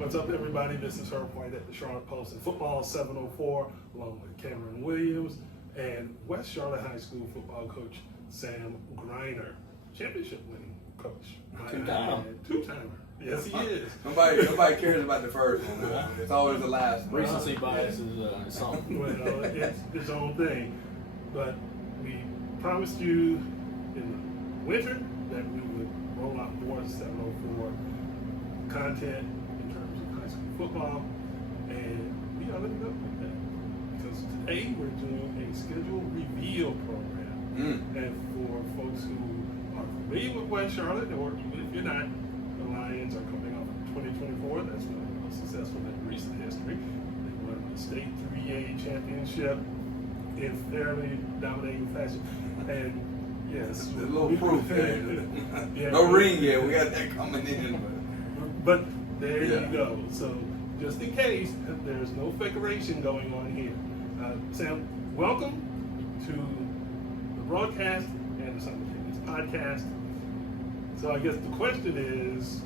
What's up, everybody? This is Herb White at the Charlotte Post and Football 704, along with Cameron Williams and West Charlotte High School football coach Sam Greiner, championship-winning coach. Two-timer. Yes, he is. Nobody cares about the first one. It's always the last one. Recency bias is something. Well, it's its own thing. But we promised you in the winter that we would roll out more 704 content in terms of high school football, and we are living up with that. Because today we're doing a schedule reveal program. And for folks who are familiar with West Charlotte, or even if you're not, the Lions are coming off of 2024. That's one of the most successful in recent history. They won the state 3A championship in fairly dominating fashion. And yes, a little proof. Yeah, no ring yet. We got that coming in. But there you go. So just in case there's no fakeration going on here, Sam, welcome to the broadcast and the simultaneous podcast. So I guess the question is,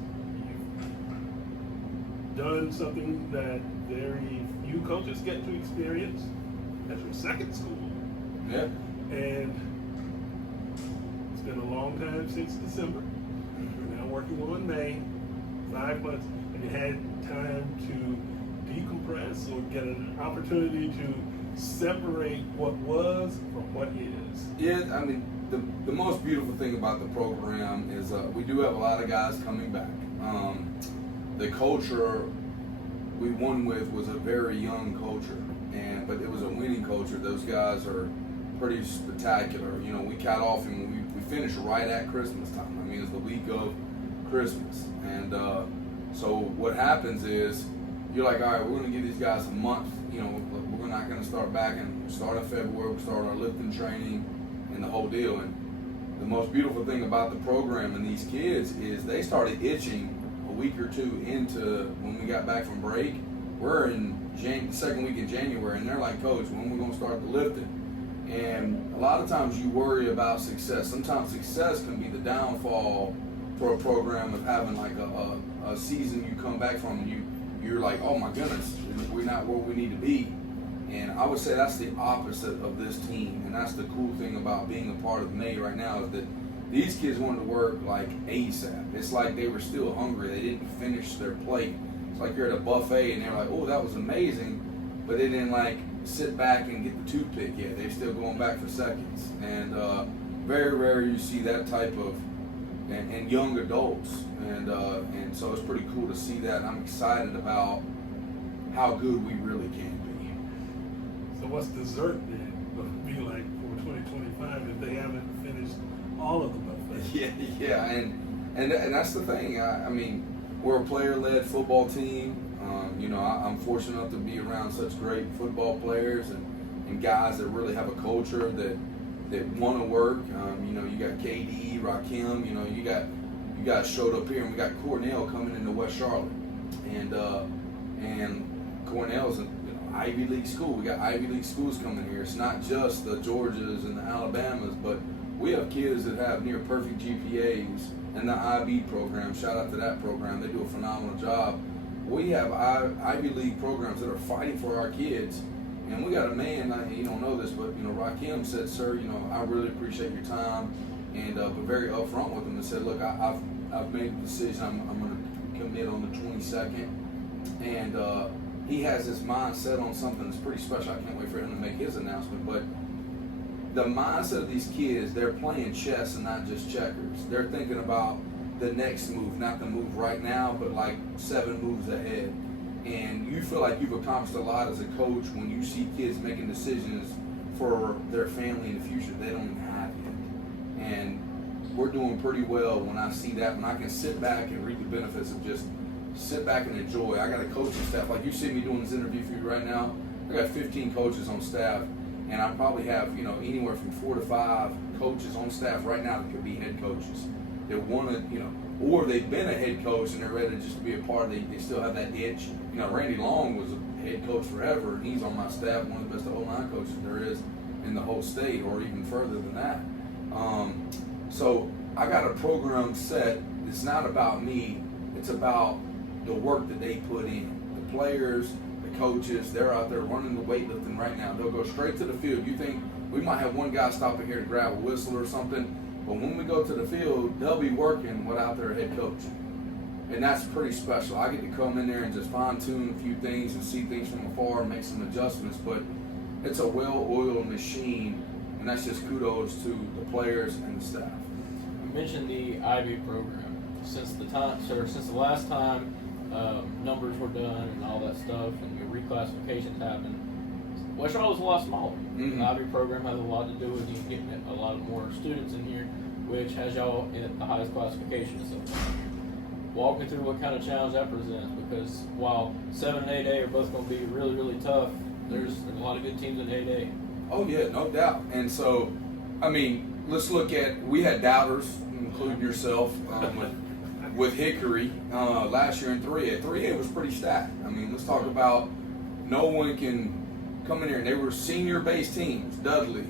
you've done something that very few coaches get to experience at your second school. Yeah. And it's been a long time since December. We're now working on May. 5 months. Have you had time to decompress or get an opportunity to separate what was from what is? Yeah, I mean, the most beautiful thing about the program is we do have a lot of guys coming back. The culture we won with was a very young culture, but it was a winning culture. Those guys are pretty spectacular. You know, we cut off and we finished right at Christmas time. I mean, it's the week of Christmas, and so what happens is you're like, all right, we're going to give these guys a month. You know, we're not going to start back and start in February. We start our lifting training and the whole deal. And the most beautiful thing about the program and these kids is they started itching a week or two into when we got back from break. We're in the second week in January, and they're like, Coach, when we're going to start the lifting? And a lot of times you worry about success. Sometimes success can be the downfall for a program of having like a season you come back from and you're like, oh my goodness, we're not where we need to be. And I would say that's the opposite of this team, and that's the cool thing about being a part of May right now is that these kids wanted to work like ASAP. It's like they were still hungry. They didn't finish their plate. It's like you're at a buffet and they're like, oh, that was amazing, but they didn't like sit back and get the toothpick yet. They're still going back for seconds. And very rare you see that type of and young adults, and so it's pretty cool to see that. I'm excited about how good we really can be. So what's dessert then going to be like for 2025 if they haven't finished all of the buffet? Yeah, and that's the thing. I mean, we're a player-led football team. You know, I'm fortunate enough to be around such great football players and guys that really have a culture that want to work. You know, you got KD, Rakim. You know, you guys showed up here, and we got Cornell coming into West Charlotte, and Cornell's an Ivy League school. We got Ivy League schools coming here. It's not just the Georgias and the Alabamas, but we have kids that have near perfect GPAs in the IB program. Shout out to that program. They do a phenomenal job. We have Ivy League programs that are fighting for our kids. And we got a man, you don't know this, but, you know, Rakim said, sir, you know, I really appreciate your time, and but very upfront with him and said, look, I've made the decision. I'm going to commit on the 22nd. And he has his mind set on something that's pretty special. I can't wait for him to make his announcement. But the mindset of these kids, they're playing chess and not just checkers. They're thinking about the next move, not the move right now, but like 7 moves ahead. And you feel like you've accomplished a lot as a coach when you see kids making decisions for their family in the future they don't even have yet. And we're doing pretty well when I see that, when I can sit back and reap the benefits of just sit back and enjoy. I got a coaching staff, like you see me doing this interview for you right now. I got 15 coaches on staff, and I probably have, you know, anywhere from 4 to 5 coaches on staff right now that could be head coaches. They want to, you know, or they've been a head coach and they're ready to just be a part. They still have that itch. You know, Randy Long was a head coach forever, and he's on my staff, one of the best O-line coaches there is in the whole state, or even further than that. So I got a program set. It's not about me. It's about the work that they put in. The players, the coaches, they're out there running the weightlifting right now. They'll go straight to the field. You think we might have one guy stopping here to grab a whistle or something, but when we go to the field, they'll be working without their head coach. And that's pretty special. I get to come in there and just fine-tune a few things and see things from afar and make some adjustments, but it's a well-oiled machine, and that's just kudos to the players and the staff. You mentioned the IB program. Since the last time numbers were done and all that stuff, and your reclassifications happened, West Charlotte's a lot smaller. Mm-hmm. The IB program has a lot to do with you getting a lot more students in here, which has y'all in the highest classification. So, walk me through what kind of challenge that presents, because while 7 and 8A are both going to be really, really tough, there's a lot of good teams in 8A. Oh, yeah, no doubt. And so, I mean, let's look at, we had doubters, including yourself, with Hickory last year in 3A. 3A was pretty stacked. I mean, let's talk about no one can come in here, and they were senior-based teams. Dudley.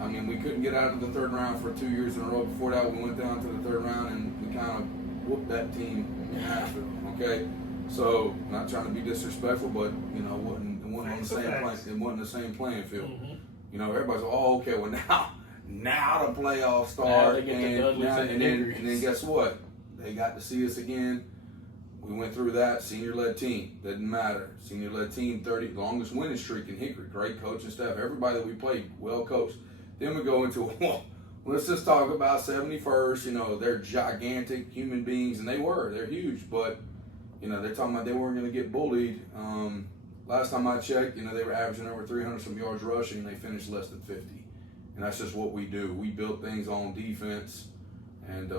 I mean, we couldn't get out of the third round for 2 years in a row. Before that, we went down to the third round, and we kind of whooped that team in Nashville. Okay, so not trying to be disrespectful, but you know, it wasn't on the same plane. It wasn't the same playing field. Mm-hmm. You know, everybody's like, oh, okay, well now the playoffs start, and then guess what? They got to see us again. We went through that senior-led team. Doesn't matter. Senior-led team, 30 longest winning streak in Hickory. Great coaching staff. Everybody that we played well coached. Then we go into let's just talk about 71st. You know, they're gigantic human beings, and they're huge. But you know, they're talking about they weren't going to get bullied. Last time I checked, you know, they were averaging over 300 some yards rushing, and they finished less than 50. And that's just what we do. We build things on defense, and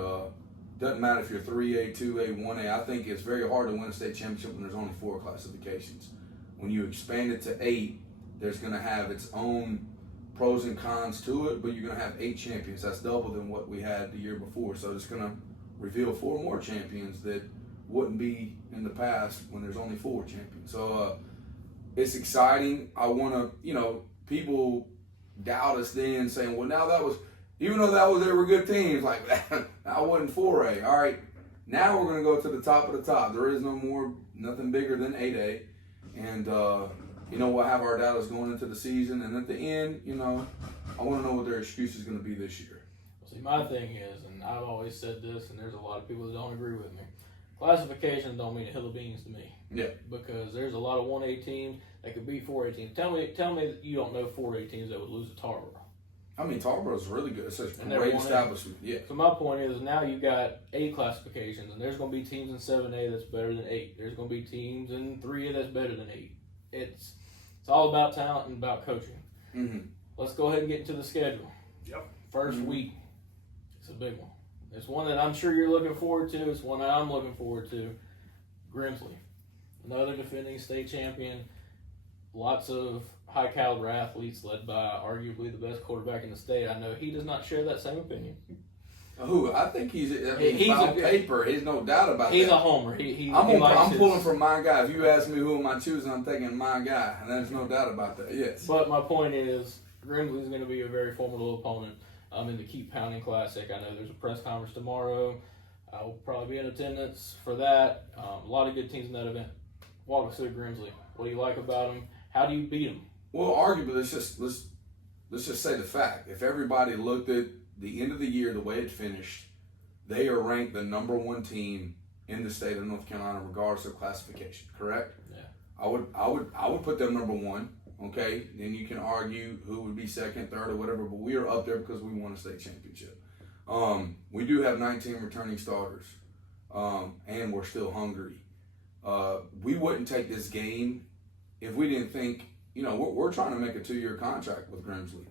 doesn't matter if you're 3A, 2A, 1A. I think it's very hard to win a state championship when there's only 4 classifications. When you expand it to 8, there's going to have its own pros and cons to it, but you're going to have 8 champions. That's double than what we had the year before. So it's going to reveal 4 more champions that wouldn't be in the past when there's only 4 champions. So it's exciting. I want to, you know, people doubt us then saying, well, now that was, even though they were good teams, like I wasn't 4A. All right, now we're going to go to the top of the top. There is nothing bigger than 8A. And, you know, we'll have our doubters going into the season. And at the end, you know, I want to know what their excuse is going to be this year. See, my thing is, and I've always said this, and there's a lot of people that don't agree with me, classifications don't mean a hill of beans to me. Yeah. Because there's a lot of 1A teams that could beat 4A teams. Tell me that you don't know 4A teams that would lose to Tarboro. I mean, Tarboro's really good. It's such a And great establishment. Yeah. So my point is, now you've got 8 classifications, and there's going to be teams in 7A that's better than 8. There's going to be teams in 3A that's better than 8. It's all about talent and about coaching. Mm-hmm. Let's go ahead and get into the schedule. Yep. First week, it's a big one. It's one that I'm sure you're looking forward to. It's one that I'm looking forward to. Grimsley, another defending state champion. Lots of high caliber athletes led by arguably the best quarterback in the state. I know he does not share that same opinion. Who? I think he's on paper. There's no doubt about that. He's a homer. I'm pulling from my guy. If you ask me who am I choosing, I'm taking my guy, and there's no doubt about that. Yes. But my point is, Grimsley is going to be a very formidable opponent in the Keep Pounding Classic. I know there's a press conference tomorrow. I will probably be in attendance for that. A lot of good teams in that event. Walk us through Grimsley. What do you like about them? How do you beat them? Well, arguably, let's just say the fact. If everybody looked at the end of the year, the way it finished, they are ranked the number 1 team in the state of North Carolina, regardless of classification. Correct? Yeah. I would put them number 1. Okay. Then you can argue who would be second, third, or whatever. But we are up there because we won a state championship. We do have 19 returning starters, and we're still hungry. We wouldn't take this game if we didn't think. You know, we're trying to make a 2-year contract with Grimsley.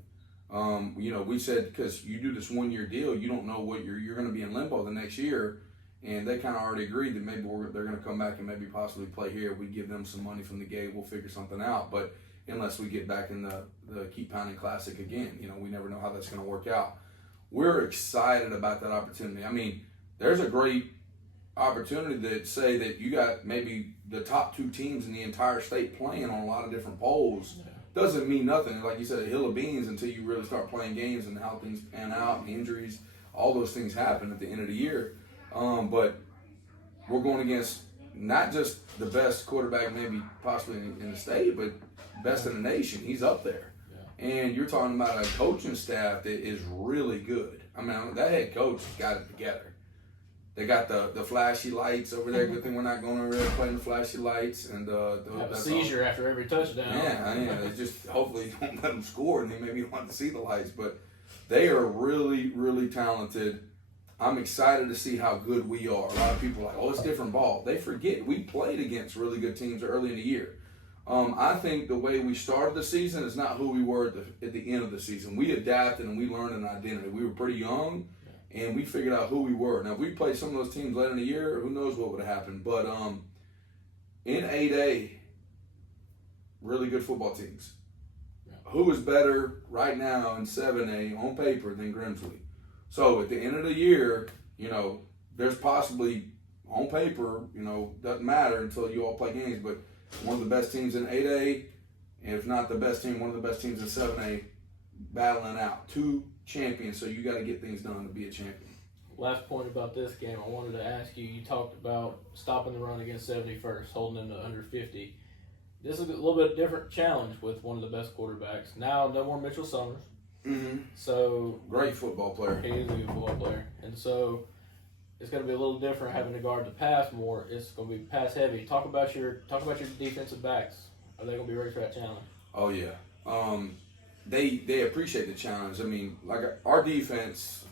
You know, we said because you do this 1-year deal, you don't know what you're going to be in limbo the next year, and they kind of already agreed that maybe they're going to come back and maybe possibly play here. We give them some money from the gate, we'll figure something out. But unless we get back in the Keep Pounding Classic again, you know, we never know how that's going to work out. We're excited about that opportunity. I mean, there's a great opportunity to say that you got maybe the top 2 teams in the entire state playing on a lot of different polls. Yeah. Doesn't mean nothing. Like you said, a hill of beans until you really start playing games and how things pan out and injuries. All those things happen at the end of the year. But we're going against not just the best quarterback maybe possibly in the state, but best in the nation. He's up there. Yeah. And you're talking about a coaching staff that is really good. I mean, that head coach got it together. They got the flashy lights over there. Good thing we're not going over there playing the flashy lights. And have a seizure after every touchdown. Yeah. They just hopefully you don't let them score, and they maybe want to see the lights. But they are really, really talented. I'm excited to see how good we are. A lot of people are like, oh, it's different ball. They forget we played against really good teams early in the year. I think the way we started the season is not who we were at the end of the season. We adapted and we learned an identity. We were pretty young, and we figured out who we were. Now, if we played some of those teams later in the year, who knows what would have happened. But in 8A, really good football teams. Yeah. Who is better right now in 7A on paper than Grimsley? So at the end of the year, there's possibly on paper, doesn't matter until you all play games, but one of the best teams in 8A, if not the best team, one of the best teams in 7A, battling out. 2 champions, so you got to get things done to be a champion. Last point about this game, I wanted to ask you, you talked about stopping the run against 71st, holding them to under 50. This is a little bit different challenge with one of the best quarterbacks. Now, no more Mitchell Summers. Mm-hmm. So great football player. He is a good football player, and so it's going to be a little different having to guard the pass more. It's going to be pass heavy. Talk about your defensive backs. Are they going to be ready for that challenge? Oh yeah, they appreciate the challenge. I mean, like our defense.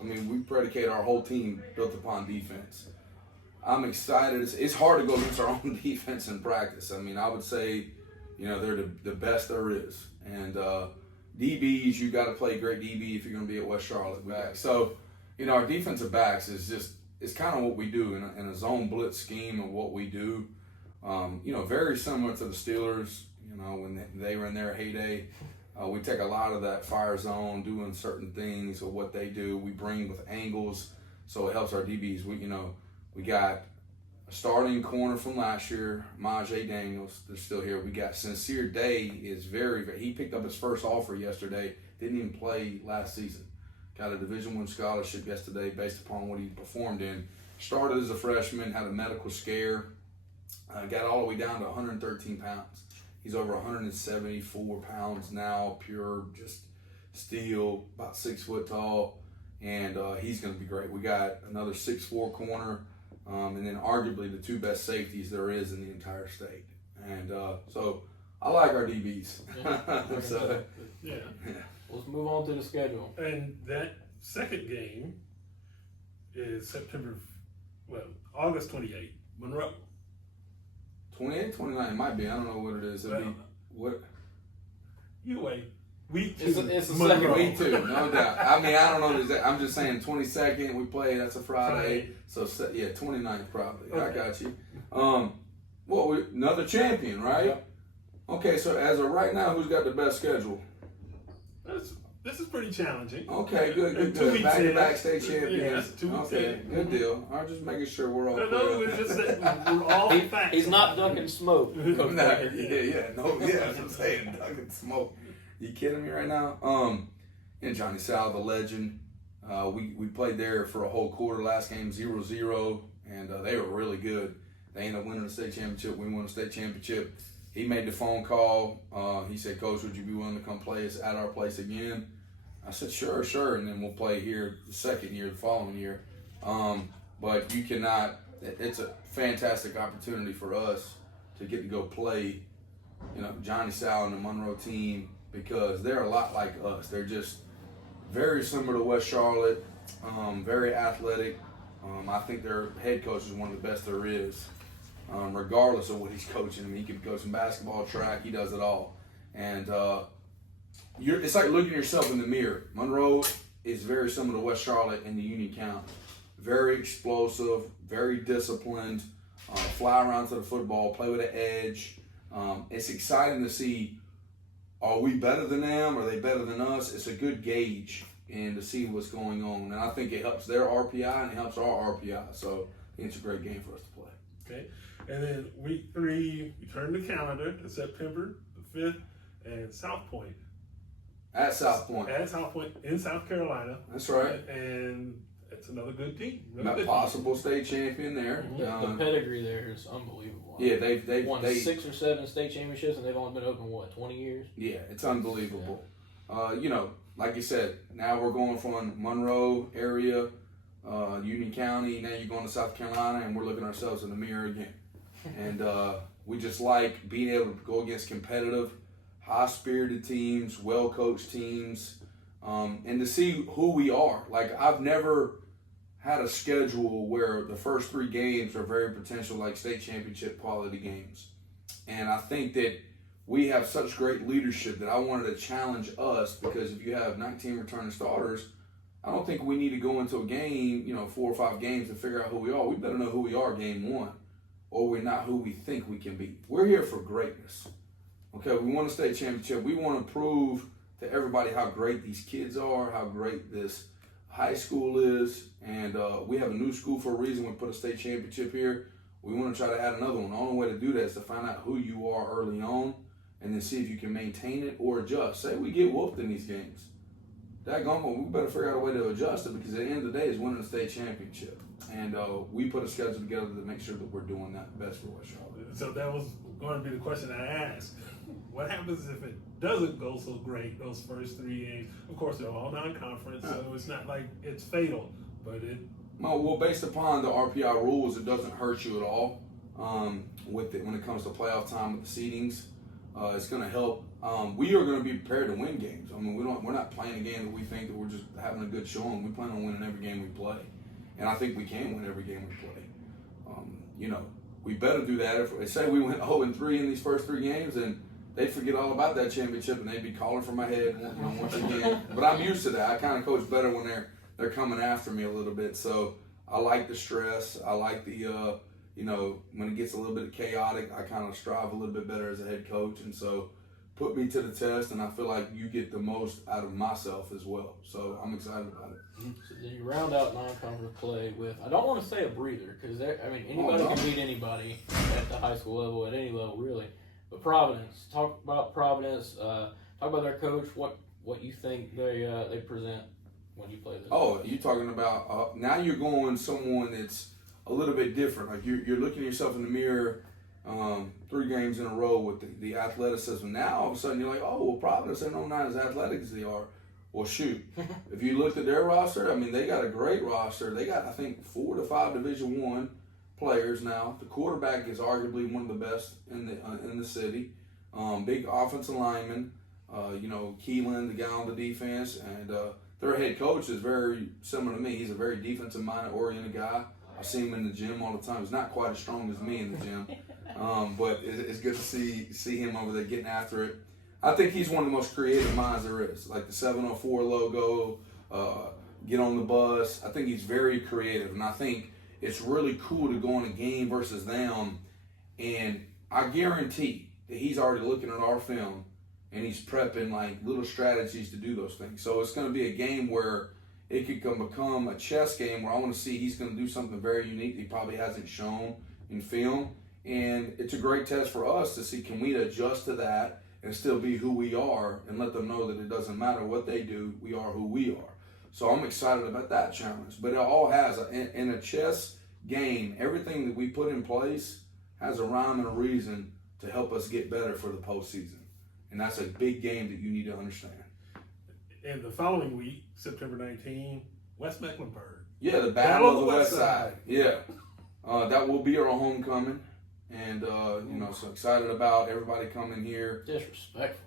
I mean, we predicate our whole team built upon defense. I'm excited. It's hard to go against our own defense in practice. I mean, I would say, they're the best there is, and. DBs, you got to play great DB if you're going to be at West Charlotte back. So, our defensive backs it's kind of what we do in a zone blitz scheme of what we do. Very similar to the Steelers, when they were in their heyday. We take a lot of that fire zone, doing certain things of what they do. We bring with angles, so it helps our DBs. We got a starting corner from last year, Majay Daniels. They're still here. We got Sincere Day is he picked up his first offer yesterday. Didn't even play last season. Got a Division I scholarship yesterday based upon what he performed in. Started as a freshman, had a medical scare. Got all the way down to 113 pounds. He's over 174 pounds now, pure just steel, about 6 foot tall, and he's going to be great. We got another 6'4" corner. And then arguably the 2 best safeties there is in the entire state. And so I like our DBs. Yeah. Let's move on to the schedule. And that second game is August 28th, Monroe. 28, 29, might be. I don't know what it is. It'll be what? You wait. Week 2. It's the second week 2, no doubt. I mean, I don't know. I'm just saying 22nd we play. That's a Friday. So, 29th probably. Okay. I got you. Another champion, right? Yep. Okay, so as of right now, who's got the best schedule? This is pretty challenging. Okay, good. Back-to-back state champions. Okay, good deal. I'm just making sure we're all clear. No, it's just that we're all facts. He's not ducking smoke. Yeah, that's what I'm saying. Ducking smoke. You kidding me right now? And Johnny Sal, the legend. We played there for a whole quarter. Last game 0-0, and they were really good. They ended up winning the state championship. We won the state championship. He made the phone call. He said, "Coach, would you be willing to come play us at our place again?" I said, sure. And then we'll play here the second year, the following year. But you cannot. It's a fantastic opportunity for us to get to go play, Johnny Sal and the Monroe team, because they're a lot like us. They're just very similar to West Charlotte, very athletic. I think their head coach is one of the best there is, regardless of what he's coaching. I mean, he could be coaching basketball, track, he does it all. And it's like looking at yourself in the mirror. Monroe is very similar to West Charlotte in the Union County. Very explosive, very disciplined, fly around to the football, play with an edge. It's exciting to see, are we better than them? Are they better than us? It's a good gauge and to see what's going on. And I think it helps their RPI and it helps our RPI. So I think it's a great game for us to play. Okay. And then week 3, we turn the calendar to September the 5th and South Point. At South Point. At South Point in South Carolina. That's right. And It's another good team. That possible state champion there. The pedigree there is unbelievable. Yeah, they've won 6 or 7 state championships, and they've only been open 20 years. Yeah, it's unbelievable. Like you said, now we're going from Monroe area, Union County. Now you're going to South Carolina, and we're looking ourselves in the mirror again. And we just like being able to go against competitive, high-spirited teams, well-coached teams, and to see who we are. Like, I've never had a schedule where the first 3 games are very potential, like state championship quality games. And I think that we have such great leadership that I wanted to challenge us, because if you have 19 returning starters, I don't think we need to go into a game, 4 or 5 games to figure out who we are. We better know who we are game 1, or we're not who we think we can be. We're here for greatness. Okay, we want a state championship. We want to prove to everybody how great these kids are, how great this high school is, and we have a new school for a reason. We put a state championship here. We want to try to add another one. The only way to do that is to find out who you are early on, and then see if you can maintain it or adjust. Say we get whooped in these games. We better figure out a way to adjust it, because at the end of the day, it's winning a state championship. And we put a schedule together to make sure that we're doing that best for West Charlotte. So that was going to be the question I asked. What happens if it doesn't go so great those first 3 games? Of course, they're all non-conference, so it's not like it's fatal, but it. Well, based upon the RPI rules, it doesn't hurt you at all when it comes to playoff time with the seedings. It's going to help. We are going to be prepared to win games. I mean, we're not playing a game that we think that we're just having a good showing. We plan on winning every game we play, and I think we can win every game we play. We better do that. If they say we went 0-3 in these first 3 games, and they'd forget all about that championship, and they'd be calling for my head once again. But I'm used to that. I kind of coach better when they're coming after me a little bit. So I like the stress. I like the when it gets a little bit chaotic, I kind of strive a little bit better as a head coach. And so put me to the test, and I feel like you get the most out of myself as well. So I'm excited about it. So then you round out non-conference play with, I don't want to say a breather, because anybody can beat anybody at the high school level, at any level really. But Providence, talk about Providence. Talk about their coach. What you think they present when you play this? Oh, you're talking about now you're going someone that's a little bit different. Like you're looking at yourself in the mirror 3 games in a row with the athleticism. Now all of a sudden you're like, oh, well, Providence, they're not as athletic as they are. Well, shoot, if you looked at their roster, I mean, they got a great roster. They got, I think, 4 to 5 Division I players now. The quarterback is arguably one of the best in the city. Big offensive lineman, Keelan, the guy on the defense, and their head coach is very similar to me. He's a very defensive-minded, oriented guy. I see him in the gym all the time. He's not quite as strong as me in the gym, but it's good to see him over there getting after it. I think he's one of the most creative minds there is. Like the 704 logo, get on the bus. I think he's very creative, and I think it's really cool to go in a game versus them, and I guarantee that he's already looking at our film, and he's prepping like little strategies to do those things. So it's going to be a game where it could become a chess game where I want to see he's going to do something very unique that he probably hasn't shown in film, and it's a great test for us to see, can we adjust to that and still be who we are, and let them know that it doesn't matter what they do, we are who we are. So I'm excited about that challenge. But it all has, in a chess game, everything that we put in place has a rhyme and a reason to help us get better for the postseason. And that's a big game that you need to understand. And the following week, September 19, West Mecklenburg. Yeah, the Battle of the West Side. Yeah. That will be our homecoming. And, so excited about everybody coming here. Disrespectful.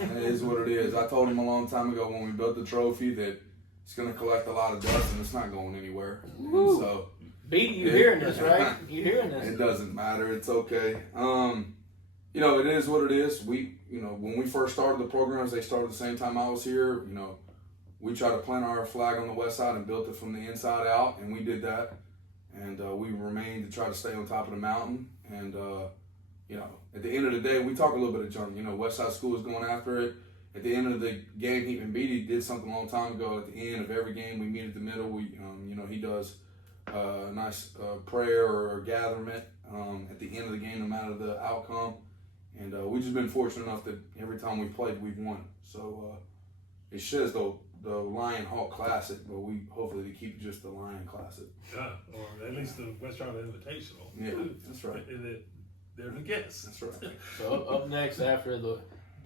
It is what it is. I told him a long time ago when we built the trophy that it's going to collect a lot of dust and it's not going anywhere. And so, Beat, you hearing this, right? You hearing this? It doesn't matter. It's okay. It is what it is. When we first started the programs, they started the same time I was here. We tried to plant our flag on the west side and built it from the inside out, and we did that. And we remained to try to stay on top of the mountain. And, at the end of the day, we talk a little bit of junk. West Side School is going after it. At the end of the game, Heat Beatty did something a long time ago. At the end of every game, we meet at the middle. He does a nice prayer or gatherment at the end of the game, no matter the outcome. And we've just been fortunate enough that every time we've played, we've won. So it says, though, the Lion Hawk Classic, but we hopefully to keep just the Lion Classic. Or at least the West Charlotte Invitational. Yeah, that's right. And that they're the guests. That's right. So up next after the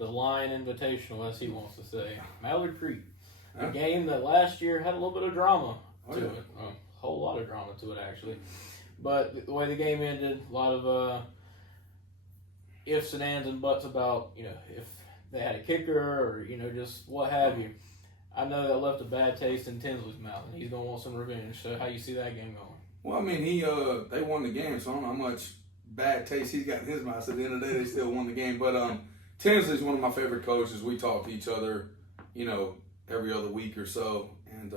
Lion Invitational, as he wants to say, Mallard Creek. A game that last year had a little bit of drama to it. A whole lot of drama to it, actually. But the way the game ended, a lot of ifs and ands and buts about, if they had a kicker or, just what have you. I know that left a bad taste in Tinsley's mouth, and he's going to want some revenge. So how you see that game going? Well, I mean, they won the game, so I don't know how much bad taste he's got in his mouth. So at the end of the day, they still won the game. But Tinsley's one of my favorite coaches. We talk to each other, every other week or so, and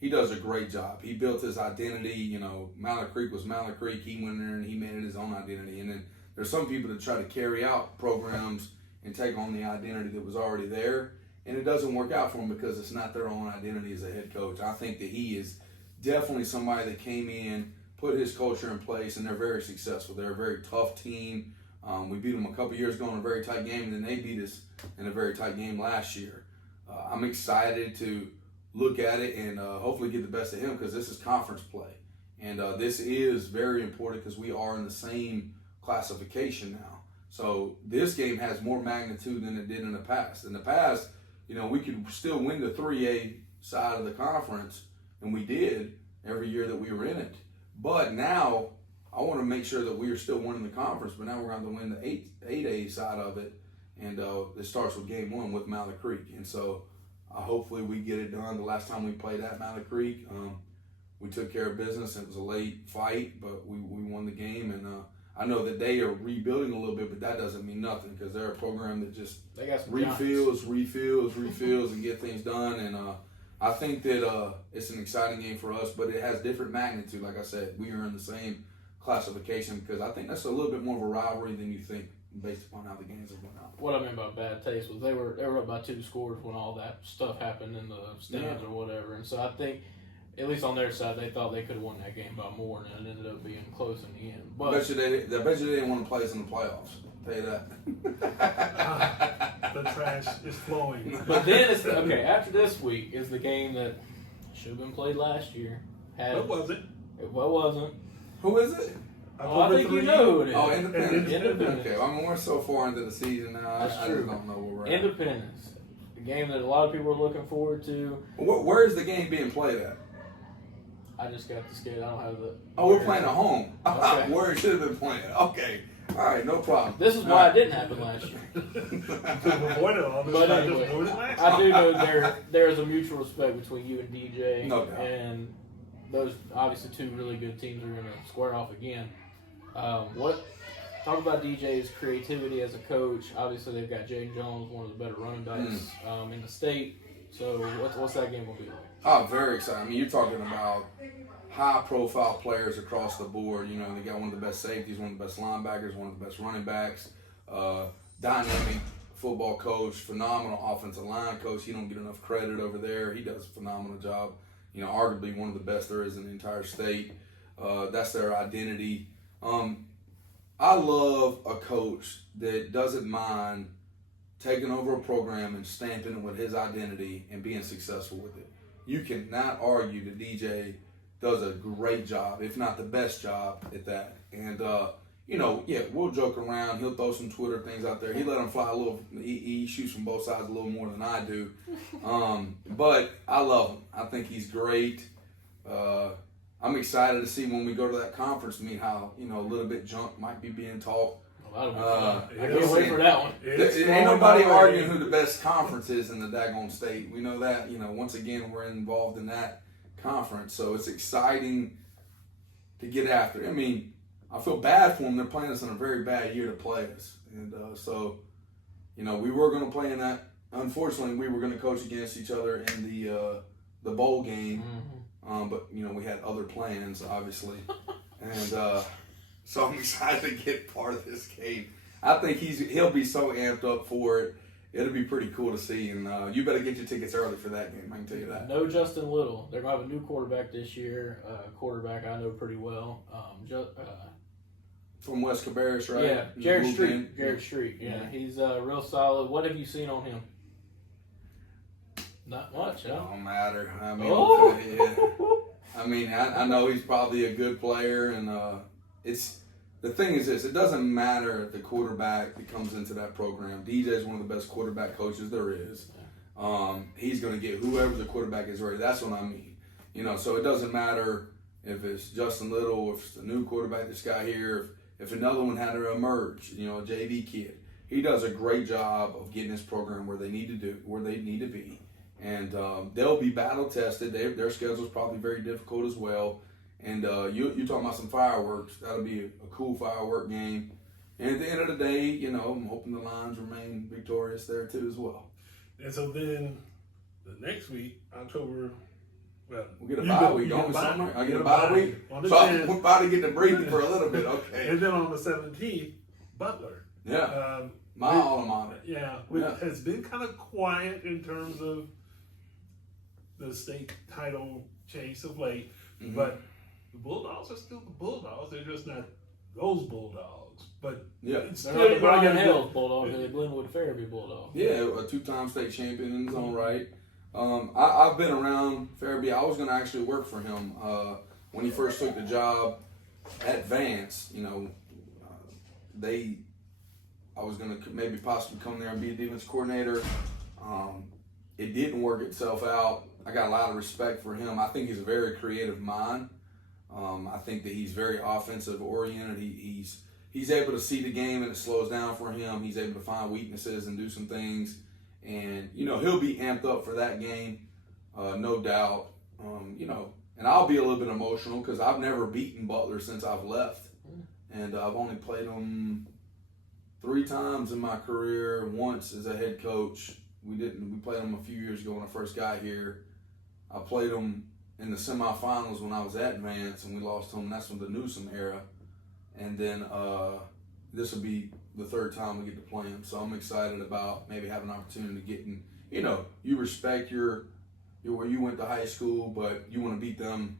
he does a great job. He built his identity. Mallard Creek was Mallard Creek. He went in there and he made it his own identity. And then there's some people that try to carry out programs and take on the identity that was already there, and it doesn't work out for them because it's not their own identity as a head coach. I think that he is definitely somebody that came in, put his culture in place, and they're very successful. They're a very tough team. We beat them a couple years ago in a very tight game, and then they beat us in a very tight game last year. I'm excited to look at it and hopefully get the best of him because this is conference play. And this is very important because we are in the same classification now. So this game has more magnitude than it did in the past. In the past, we could still win the 3A side of the conference, and we did every year that we were in it. But now I want to make sure that we are still winning the conference, but now we're going to win the 8A side of it. And it starts with game 1 with Mallard Creek. And so hopefully we get it done. The last time we played at Mallard Creek, we took care of business. It was a late fight, but we won the game. And I know that they are rebuilding a little bit, but that doesn't mean nothing because they're a program that just refills, and get things done. And I think that it's an exciting game for us, but it has different magnitude. Like I said, we are in the same classification because I think that's a little bit more of a rivalry than you think based upon how the games have went out. What I meant by bad taste was they were up by 2 scores when all that stuff happened in the stands or whatever. And so I think, at least on their side, they thought they could have won that game by more, and it ended up being close in the end. But I bet you they didn't want to play us in the playoffs. I'll tell you that. The trash is flowing. But then after this week is the game that should have been played last year. What was it? It wasn't. Who is it? I think you know who it is. Oh, Independence. Okay, Independence. we're so far into the season now. That's I true. just don't know where we're at. Independence. A game that a lot of people are looking forward to. Where is the game being played at? I just got the skate. I don't have the. Oh, we're playing at home. Okay. Where it should have been playing. Okay. All right, no problem. This is why it didn't happen last year. But anyway, I do know there is a mutual respect between you and DJ. No doubt. And those, obviously, 2 really good teams are going to square off again. Talk about DJ's creativity as a coach. Obviously, they've got Jaden Jones, one of the better running backs in the state. So, what's that game going to be like? Oh, very exciting. I mean, you're talking about high-profile players across the board. They got one of the best safeties, one of the best linebackers, one of the best running backs, dynamic football coach, phenomenal offensive line coach. He don't get enough credit over there. He does a phenomenal job. Arguably one of the best there is in the entire state. That's their identity. I love a coach that doesn't mind taking over a program and stamping it with his identity and being successful with it. You cannot argue that DJ does a great job, if not the best job at that. And, we'll joke around. He'll throw some Twitter things out there. He let him fly a little. He shoots from both sides a little more than I do. But I love him. I think he's great. I'm excited to see when we go to that conference meet how, a little bit junk might be being talked. I can't wait for that one. Ain't nobody arguing who the best conference is in the daggone state. We know that. Once again, we're involved in that conference. So it's exciting to get after. I mean, I feel bad for them. They're playing us in a very bad year to play us. And we were going to play in that. Unfortunately, we were going to coach against each other in the bowl game. But, we had other plans, obviously. And so I'm excited to get part of this game. I think he'll be so amped up for it. It'll be pretty cool to see. And you better get your tickets early for that game, I can tell you that. No Justin Little. They're going to have a new quarterback this year, quarterback I know pretty well. From West Cabarrus, right? Yeah, Jared Street. Yeah, he's real solid. What have you seen on him? Not much, huh? Don't matter. I mean, Oh. yeah. I mean, I know he's probably a good player, and it's the thing is this: it doesn't matter if the quarterback that comes into that program. DJ is one of the best quarterback coaches there is. He's going to get whoever the quarterback is ready. That's what I mean. So it doesn't matter if it's Justin Little, if it's the new quarterback that's got here, if another one had to emerge, a JV kid. He does a great job of getting this program where they need to be. And they'll be battle tested. Their schedule's probably very difficult as well. And you're talking about some fireworks. That'll be a cool firework game. And at the end of the day, I'm hoping the Lions remain victorious there too as well. And so then the next week, October, well, we get a bye week, don't we? I get a bye week. So I'm about to get to breathe for a little bit, okay. And then on the 17th, Butler. Yeah. My alma mater. Yeah, which has been kind of quiet in terms of the state title chase of late. Mm-hmm. But the Bulldogs are still the Bulldogs. They're just not those Bulldogs. But they're not the Brian Hills Bulldogs, they're the Glenwood Fairview Bulldogs. Yeah, a two-time state champion in his own right. I've been around Fairview. I was going to actually work for him when he first took the job at Vance. I was going to maybe possibly come there and be a defense coordinator. It didn't work itself out. I got a lot of respect for him. I think he's a very creative mind. I think that he's very offensive oriented. He's able to see the game and it slows down for him. He's able to find weaknesses and do some things. And, he'll be amped up for that game, no doubt. And I'll be a little bit emotional because I've never beaten Butler since I've left. And I've only played them 3 times in my career, once as a head coach. We played them a few years ago when I first got here. I played them in the semifinals when I was at Vance, and we lost to them. That's from the Newsom era. And then this will be the 3rd time we get to play them. So I'm excited about maybe having an opportunity to get in. You respect where you went to high school, but you want to beat them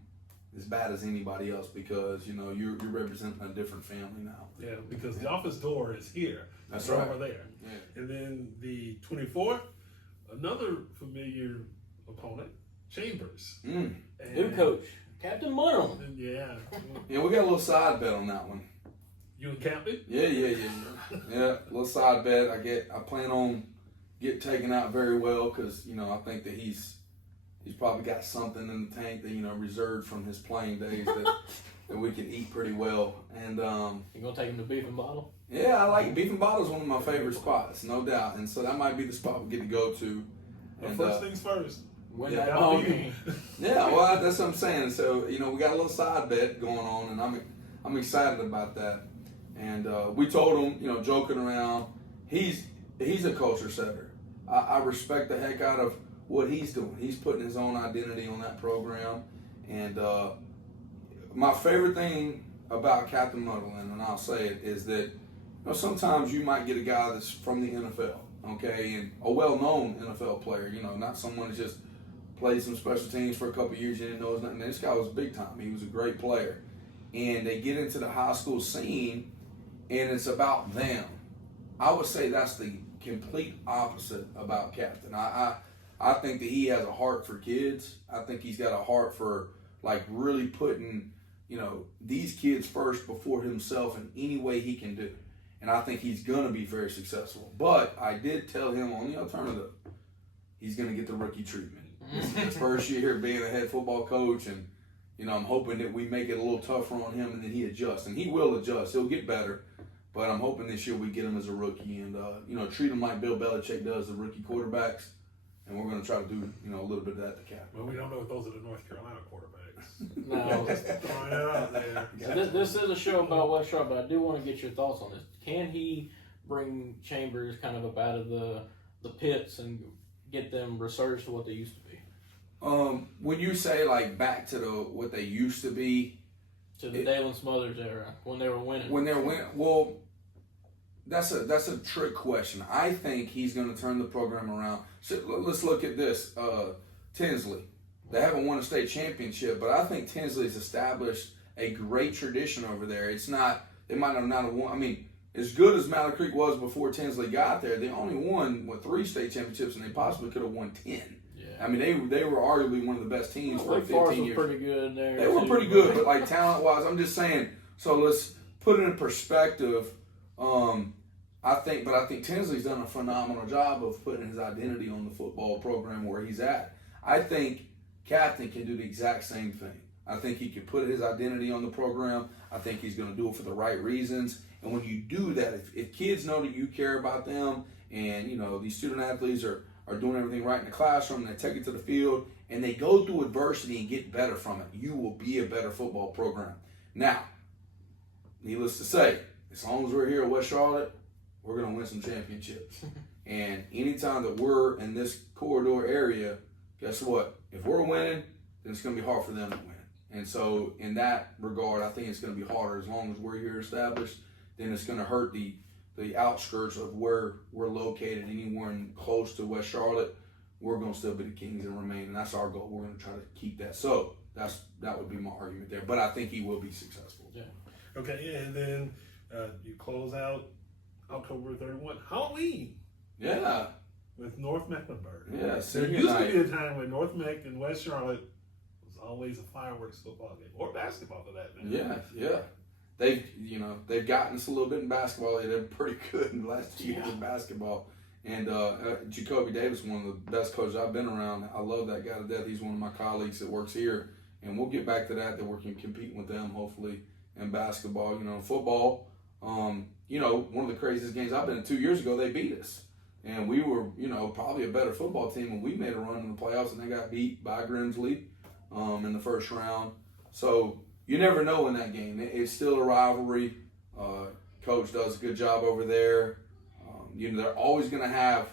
as bad as anybody else because, you're representing a different family now. Yeah, because the office door is here. That's right. right. Over there. Yeah. And then the 24th, another familiar opponent, Chambers. New coach, Captain Munham. Yeah. Yeah, we got a little side bet on that one. You and Captain? Yeah. Yeah, a little side bet. I plan on getting taken out very well because, I think that he's probably got something in the tank that, reserved from his playing days that we can eat pretty well. And you gonna take him to Beef and Bottle? Yeah, I like Beef and Bottle is one of my favorite spots, no doubt. And so that might be the spot we get to go to. And first things first. Win that ball game. Yeah, well, that's what I'm saying. So, we got a little side bet going on, and I'm excited about that. And we told him, joking around, he's a culture setter. I respect the heck out of what he's doing. He's putting his own identity on that program. And my favorite thing about Captain Muttlin, and I'll say it, is that sometimes you might get a guy that's from the NFL, okay, and a well-known NFL player, not someone that just played some special teams for a couple of years, you didn't know nothing. This guy was big time. He was a great player. And they get into the high school scene, and it's about them. I would say that's the complete opposite about Captain. I think that he has a heart for kids. I think he's got a heart for, really putting, these kids first before himself in any way he can do. And I think he's going to be very successful. But I did tell him on the alternative, he's going to get the rookie treatment. His first year being a head football coach, and I'm hoping that we make it a little tougher on him and then he adjusts. And he will adjust. He'll get better. But I'm hoping this year we get him as a rookie and, treat him like Bill Belichick does the rookie quarterbacks. And we're going to try to do, a little bit of that to Cap. Well, we don't know if those are the North Carolina quarterbacks. No. Just throwing it out there. So this is a show about West Sharp, but I do want to get your thoughts on this. Can he bring Chambers kind of up out of the pits and get them resurged to what they used to be? When you say back to what they used to be, to the Dalen Smothers era when they were winning. Well, that's a trick question. I think he's going to turn the program around. So let's look at this. Tinsley, they haven't won a state championship, but I think Tinsley's established a great tradition over there. It's not. They might have not won. I mean, as good as Mallard Creek was before Tinsley got there, they only won 3 state championships, and they possibly could have won 10. Yeah. I mean, they were arguably one of the best teams for Wake Forest 15 was years. pretty good there. They were pretty good, but like talent-wise, I'm just saying. So let's put it in perspective. I think Tinsley's done a phenomenal job of putting his identity on the football program where he's at. I think Captain can do the exact same thing. I think he can put his identity on the program. I think he's going to do it for the right reasons. And when you do that, if kids know that you care about them, and these student athletes are doing everything right in the classroom, and they take it to the field, and they go through adversity and get better from it, you will be a better football program. Now, needless to say, as long as we're here at West Charlotte, we're going to win some championships. And anytime that we're in this corridor area, guess what? If we're winning, then it's going to be hard for them to win. And so in that regard, I think it's going to be harder. As long as we're here established, then it's going to hurt the outskirts of where we're located. Anywhere close to West Charlotte, we're going to still be the Kings and remain. And that's our goal. We're going to try to keep that. So that would be my argument there. But I think he will be successful. Yeah. Okay, and then you close out October 31, Halloween. Yeah. With North Mecklenburg. Yeah, There senior used night. to be a time when North Meck and West Charlotte was always a fireworks football game, or basketball for that matter. Yeah. They've gotten us a little bit in basketball. They've been pretty good in the last 2 years in basketball. And Jacoby Davis, one of the best coaches I've been around. I love that guy to death. He's one of my colleagues that works here. And we'll get back to that we're competing with them, hopefully, in basketball. Football, one of the craziest games I've been in 2 years ago, they beat us. And we were, probably a better football team when we made a run in the playoffs, and they got beat by Grimsley in the first round. So you never know in that game. It's still a rivalry. Coach does a good job over there. They're always going to have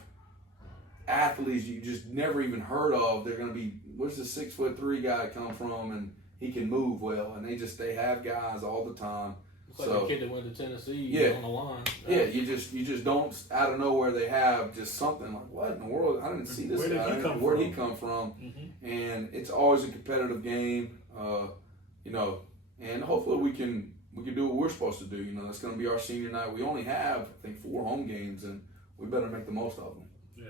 athletes you just never even heard of. They're going to be, where's the 6'3" guy come from? And he can move well. And they have guys all the time. It's like a kid that went to Tennessee on the line. Yeah, you just don't, out of nowhere they have just something like, what in the world? I didn't see this guy. Where'd he come from? Mm-hmm. And it's always a competitive game, and hopefully we can do what we're supposed to do. That's going to be our senior night. We only have, I think, 4 home games, and we better make the most of them. Yeah.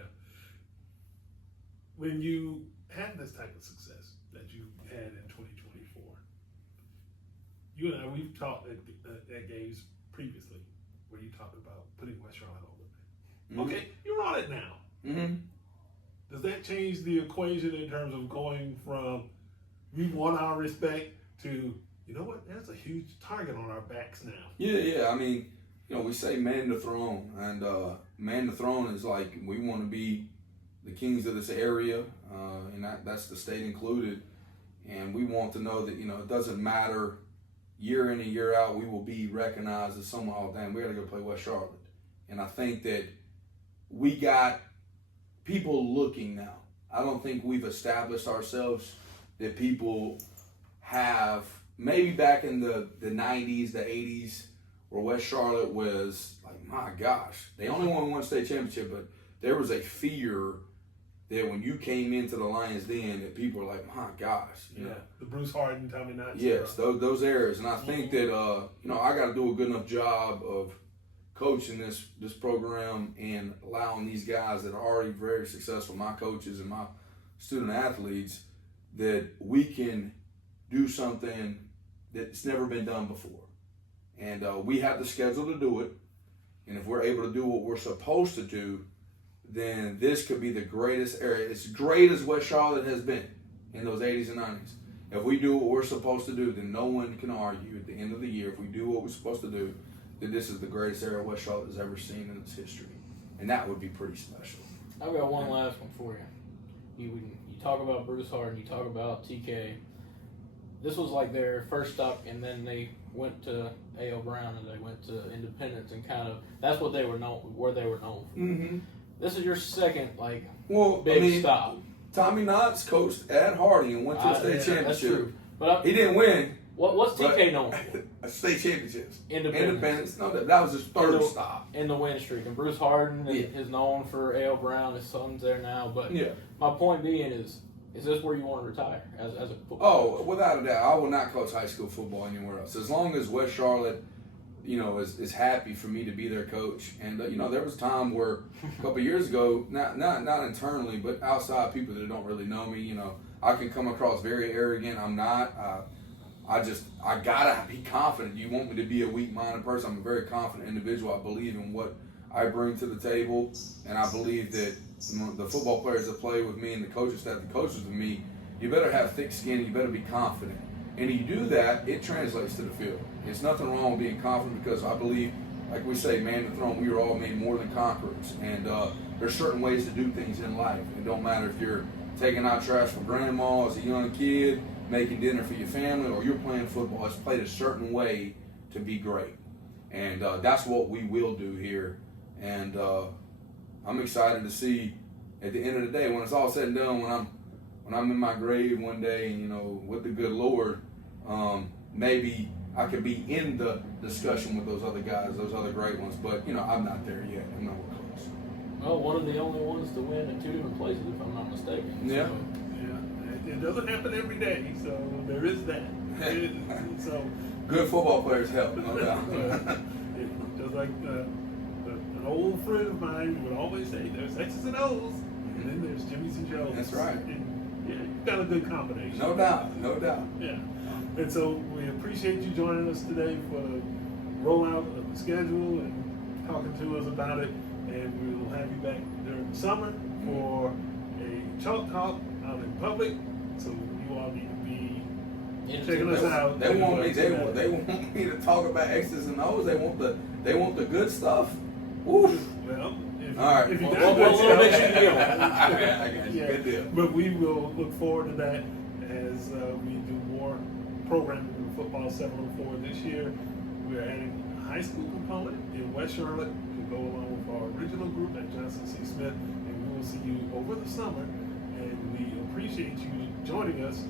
When you have this type of success that you had in 2024, you and I, we've talked at games previously where you talked about putting West Charlotte on the map. Mm-hmm. Okay, you're on it now. Mm-hmm. Does that change the equation in terms of going from we want our respect to, you know what, that's a huge target on our backs now? Yeah. I mean, we say man the throne, and man the throne is like we want to be the kings of this area, and that's the state included. And we want to know that, it doesn't matter year in and year out, we will be recognized as someone, oh, damn, we got to go play West Charlotte. And I think that we got people looking now. I don't think we've established ourselves that people have, maybe back in the 90s, the 80s, where West Charlotte was like, my gosh, they only won one state championship, but there was a fear that when you came into the Lions Den, that people were like, my gosh. The Bruce Harden, Tommy Knox. Yes, those areas. And I think that, I got to do a good enough job of coaching this program and allowing these guys that are already very successful, my coaches and my student athletes, that we can do something that's never been done before. And we have the schedule to do it. And if we're able to do what we're supposed to do, then this could be the greatest area. As great as West Charlotte has been in those 80s and 90s. If we do what we're supposed to do, then no one can argue at the end of the year, if we do what we're supposed to do, that this is the greatest area West Charlotte has ever seen in its history. And that would be pretty special. I've got one last one for you. You talk about Bruce Harden, you talk about TK. This was like their first stop, and then they went to A.L. Brown, and they went to Independence, and kind of, that's what they were known, where they were known for. Mm-hmm. This is your second, big stop. Tommy Knotts coached at Harding and went to a state championship. That's true. But he didn't win. What's TK known for? State championships. Independence. No, that was his third stop. In the win streak. And Bruce Harden is known for A.L. Brown. His son's there now. But yeah. My point being is this where you want to retire as a football coach? Without a doubt. I will not coach high school football anywhere else. As long as West Charlotte, is happy for me to be their coach. And there was a time where a couple of years ago, not internally, but outside, people that don't really know me, I can come across very arrogant. I'm not. I gotta be confident. You want me to be a weak-minded person? I'm a very confident individual. I believe in what I bring to the table, and I believe that the football players that play with me and the coaches that the coaches with me, you better have thick skin. You better be confident. And you do that, it translates to the field. There's nothing wrong with being confident, because I believe, like we say, man to the throne, we are all made more than conquerors. And there's certain ways to do things in life. It don't matter if you're taking out trash for grandma as a young kid, making dinner for your family, or you're playing football. It's played a certain way to be great. And that's what we will do here. And I'm excited to see at the end of the day, when it's all said and done, when I'm in my grave one day, with the good Lord, maybe I could be in the discussion with those other guys, those other great ones. But I'm not there yet. I'm not close. Well, one of the only ones to win in 2 different places, if I'm not mistaken. Yeah. So. Yeah. It doesn't happen every day, so there is that. So good football players help, no doubt. Just like an old friend of mine would always say, there's X's and O's, and then there's Jimmy's and Joe's. That's right. And, you've got a good combination. No doubt. Yeah. And so we appreciate you joining us today for the rollout of the schedule and talking to us about it. And we will have you back during the summer for a chalk talk out in public. So you all need to be checking us out. They want me to talk about X's and O's. They want the good stuff. Oof. Well, all right. if you Well, got a little bit you I got you. Good deal. But we will look forward to that as we do more programming in football 704 this year. We're adding a high school component in West Charlotte to go along with our original group at Johnson C. Smith, and we will see you over the summer. And we appreciate you joining us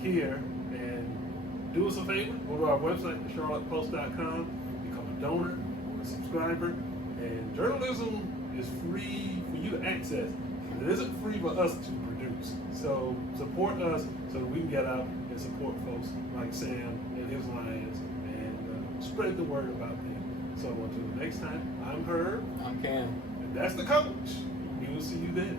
here. And do us a favor, go to our website, charlottepost.com, become a donor or a subscriber. And journalism is free for you to access. It isn't free for us to produce. So support us so that we can get out and support folks like Sam and his Lions and spread the word about them. So until the next time, I'm Herb. I'm Cam. And that's the coach. We will see you then.